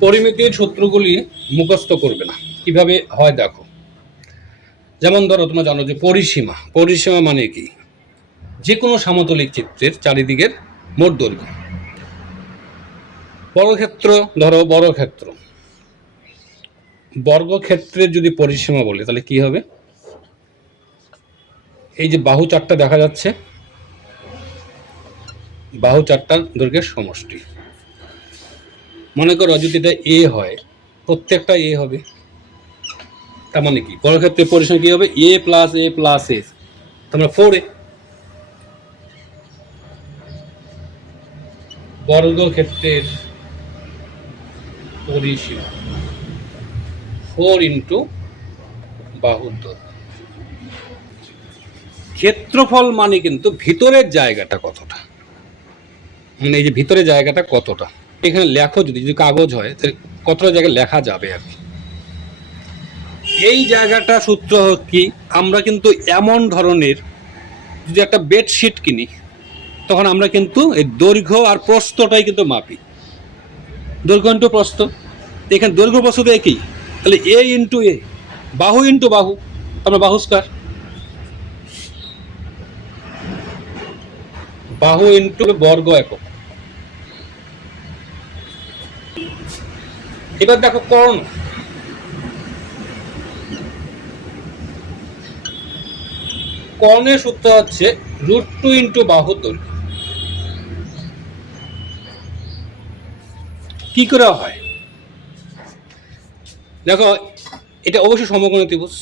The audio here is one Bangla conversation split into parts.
পরিমিতির সূত্রগুলি মুখস্থ করবে না। কীভাবে হয় দেখো। যেমন ধরো, তোমরা জানো যে পরিসীমা। পরিসীমা মানে কি? যে কোনো সমতলিক চিত্রের চারিদিকের মোট দৈর্ঘ্য। বর্গক্ষেত্র, ধরো বর্গক্ষেত্র। বর্গক্ষেত্রের যদি পরিসীমা বলি, তাহলে কি হবে? এই যে বাহু চারটা দেখা যাচ্ছে, বাহু চারটার দৈর্ঘ্যের সমষ্টি। মনে করো যদি এটা এ হয়, প্রত্যেকটা এ হবে। তার মানে কি? বর্গক্ষেত্রের পরিসীমা কি হবে? A plus A plus A. তোমরা ফোর এ। বর্গক্ষেত্রের পরিসীমা। ফোর ইন্টু দৈর্ঘ্য ক্ষেত্রফল মানে কিন্তু ভিতরের জায়গাটা কতটা? মানে এই যে ভিতরের জায়গাটা কতটা? এখানে লেখো যদি যদি কাগজ হয়, তাহলে কতটা জায়গায় লেখা যাবে আর কি? এই জায়গাটা সূত্র কি, আমরা কিন্তু এমন ধরনের যদি একটা বেডশিট কিনি, তখন আমরা কিন্তু এই দৈর্ঘ্য আর প্রস্থটাই কিন্তু মাপি। দৈর্ঘ্য ইন্টু প্রস্থ। এখানে দৈর্ঘ্য প্রস্থ তো একই তাহলে এ ইন্টু এ বাহু ইন্টু বাহু আমরা বাহু স্কোয়ার বাহু ইন্টু বর্গ একক। এবার দেখো কর্ণ কর্ণের সূত্র হচ্ছে রুট টু ইন্টু বাহু দৈর্ঘ্য কি করে হয়? দেখো, এটা অবশ্যই সমকোণ ত্রিভুজ।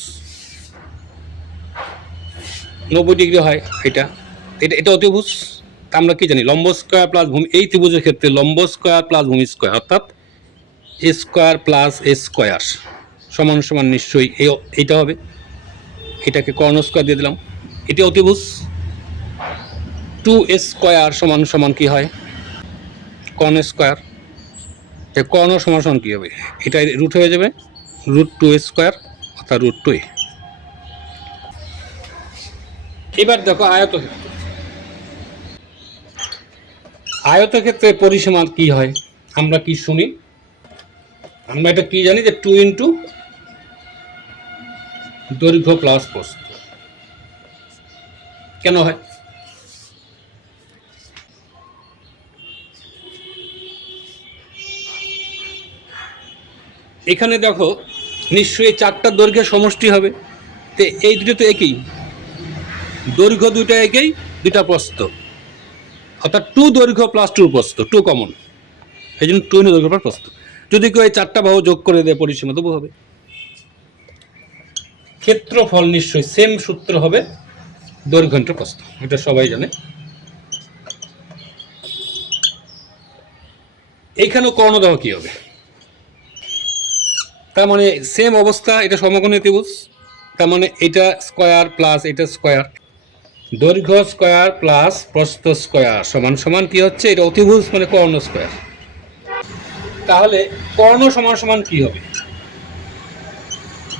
নব্বই ডিগ্রি হয় এটা। এটা এটা অতিভুজ। আমরা কি জানি? লম্ব স্কোয়ার প্লাস ভূমি এই ত্রিভুজের ক্ষেত্রে লম্ব স্কোয়ার প্লাস ভূমি স্কোয়ার অর্থাৎ A square plus A square. সমান সমান নিশ্চয়ই এইটা হবে। এটাকে কর্ণ স্কোয়ার দিয়ে দিলাম। এটি অতিভুজ। টু স্কোয়ার সমান সমান কি হয়? কর্ণ স্কোয়ার। কর্ণ সমান সমান কী হবে? এটা রুট হয়ে যাবে। রুট টু স্কোয়ার অর্থাৎ রুট টু এবার দেখো আয়তক্ষেত্র। আয়তক্ষেত্রে পরিসীমা কি হয়? আমরা কি শুনি? আমরা এটা কি জানি যে টু ইন্টু দৈর্ঘ্য প্লাস প্রস্থ কেন হয়? এখানে দেখো, নিশ্চয়ই চারটা দৈর্ঘ্যের সমষ্টি হবে। তো এই দুটো তো একই। দৈর্ঘ্য দুইটা একই দুটা প্রস্থ অর্থাৎ টু দৈর্ঘ্য প্লাস টু প্রস্থ টু কমন এই জন্য টু দৈর্ঘ্য প্রস্থ যদি কেউ এই চারটা বাহু যোগ করে দেয় পরিসীমা, তবু হবে। ক্ষেত্রফল নিশ্চয়ই সেম সূত্র হবে দৈর্ঘ্য ইন্টু প্রস্থ, এটা সবাই জানে। এইখানেও কর্ণদাহ কি হবে? তার মানে সেম অবস্থা, এটা সমকোণী ত্রিভুজ, তার মানে এটা স্কোয়ার প্লাস এটা স্কোয়ার দৈর্ঘ্য স্কোয়ার প্লাস প্রস্থ স্কোয়ার সমান সমান কি হচ্ছে? এটা অতিভুজ মানে কর্ণ স্কোয়ার তাহলে কর্ণ সমান সমান কি হবে?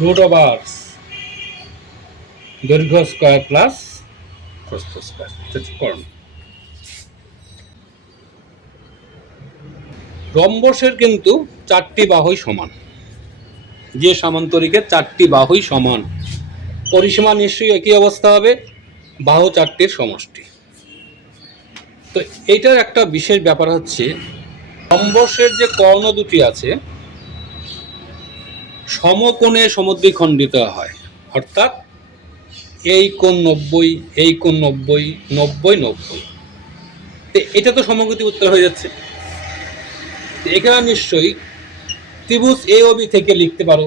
রুট ওভার দৈর্ঘ্য স্কোয়ার প্লাস প্রস্থ কর্ণ। রম্বসের কিন্তু চারটি বাহুই সমান। যে সামান্তরিকের চারটি বাহুই সমান। পরিসীমা নিশ্চয়ই একই অবস্থা হবে। বাহু চারটির সমষ্টি। তো এইটার একটা বিশেষ ব্যাপার হচ্ছে রম্বসের যে কর্ণ দুটি আছে, সমকোণে সমদ্বিখণ্ডিত হয়। অর্থাৎ এই কোণ নব্বই, এই কোণ নব্বই নব্বই নব্বই। এটা তো সমগতি উত্তর হয়ে যাচ্ছে। এখানে নিশ্চয়ই ত্রিভুজ এ ও বি থেকে লিখতে পারো।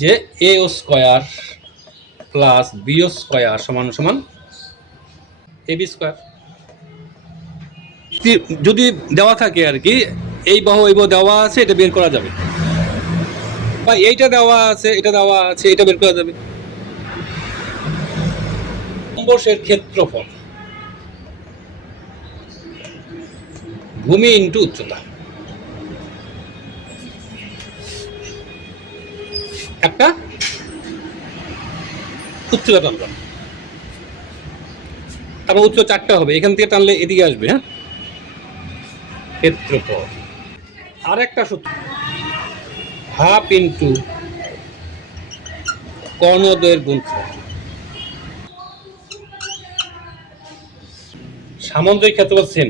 যে A O square plus B O square সমান সমান এ বি স্কোয়ার। যদি দেওয়া থাকে আর কি, এই বাহু এই বাহু দেওয়া আছে, এটা বের করা যাবে। বা এইটা দেওয়া আছে, এটা দেওয়া আছে, এটা বের করা যাবে। নম্বসের ক্ষেত্রফল। ভূমি ইন্টু উচ্চতা। একটা উচ্চতা টানলাম তারপর উচ্চ চারটা হবে, এখান থেকে টানলে এদিকে আসবে হ্যাঁ? ক্ষেত্রফল। আর একটা সূত্র। হাফ ইন্টু কর্ণদ্বয়ের গুণফল। সামন্তরিক ক্ষেত্রফল সেম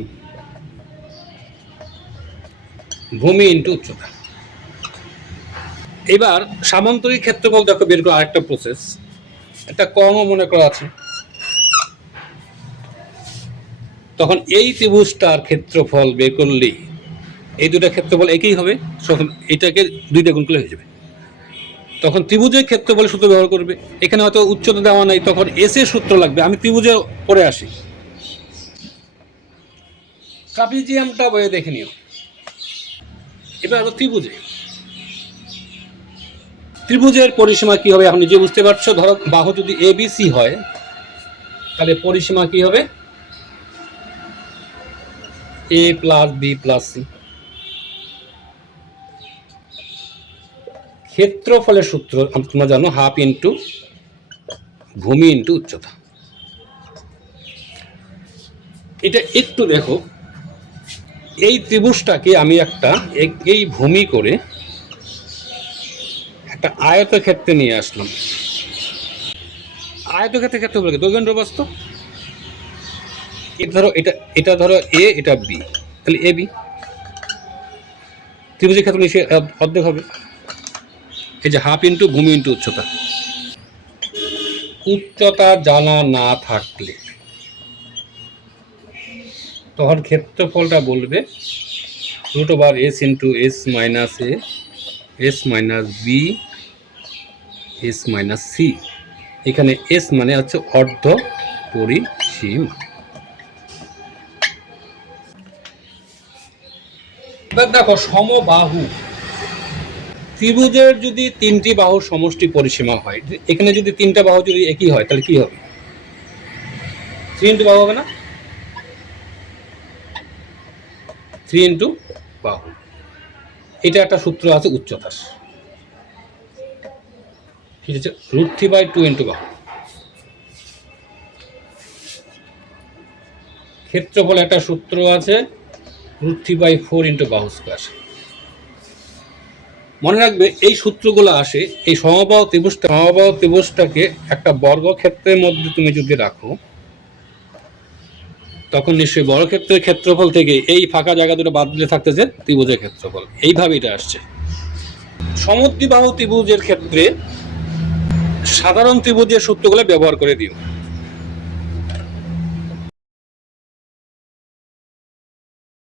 ভূমি ইন্টু উচ্চতা। এবার সামন্তরিক ক্ষেত্রফল দেখো, বের করা আরেকটা প্রসেস একটা কর্ণ মনে করা আছে। তখন এই ত্রিভুজটার ক্ষেত্রফল বের করলেই এই দুটা ক্ষেত্রফল একই হবে, তখন এটাকে দুইটা গুণ করলে হয়ে যাবে। তখন ত্রিভুজের ক্ষেত্রফল সূত্র ব্যবহার করবে। এখানে হয়তো উচ্চতা দেওয়া নাই, তখন এস সূত্র লাগবে। আমি ত্রিভুজে পরে আসি। ট্রাপিজিয়ামটা বইয়ে দেখে নিও। এবার হলো ত্রিভুজে। ত্রিভুজের পরিসীমা কি হবে? আপনি যে বুঝতে পারছ? ধরো বাহু যদি এবিসি হয়, তাহলে পরিসীমা কি হবে? A plus B plus C ক্ষেত্রফলের সূত্র তোমরা জানো হাফ ইন্টু ভূমি ইন্টু উচ্চতা। এটা একটু দেখো, এই ত্রিভুজটাকে আমি একটা এক- এই ভূমি করে একটা আয়তক্ষেত্রে নিয়ে আসলাম। আয়তক্ষেত্রের ক্ষেত্রে বলে দৈগণ্ড বস্তু এটা ধরো এটা এটা ধরো এ, এটা বি। তাহলে এ বি। ত্রিভুজের ক্ষেত্রে অর্ধ- অর্ধেক হবে। এই যে হাফ ইন্টু ভূমি ইন্টু উচ্চতা। উচ্চতা জানা না থাকলে, তখন ক্ষেত্রফলটা বলবে root over S into S minus A, S minus B, S minus C. এখানে এস মানে হচ্ছে অর্ধ পরিসীমা এবার দেখো, সমবাহু। ত্রিভুজের যদি তিনটি বাহু সমষ্টি পরিসীমা হয়, এখানে যদি তিনটা বাহু যদি একই হয়, তাহলে কি হবে? থ্রি ইন্টু বাহু হবে না? থ্রি ইন্টু বাহু। এটা একটা সূত্র আছে উচ্চতার। ঠিক আছে? Root three by two into বাহু। ক্ষেত্রফল একটা সূত্র আছে root three by four into বাহু স্কোয়ার মনে রাখবে, এই সূত্রগুলো আসে, এই সমবাহ ত্রিভুজটা, সমবাহ ত্রিভুজটাকে একটা বর্গক্ষেত্রের মধ্যে তুমি যদি রাখো, তখন নিশ্চয়ই বর্গক্ষেত্রের ক্ষেত্রফল থেকে এই ফাঁকা জায়গা দুটো বাদ দিলে থাকতেছে ত্রিভুজের ক্ষেত্রফল। এইভাবে এটা আসছে। সমদ্বিবাহু ত্রিভুজের ক্ষেত্রে সাধারণ ত্রিভুজের সূত্রগুলো ব্যবহার করে দিও।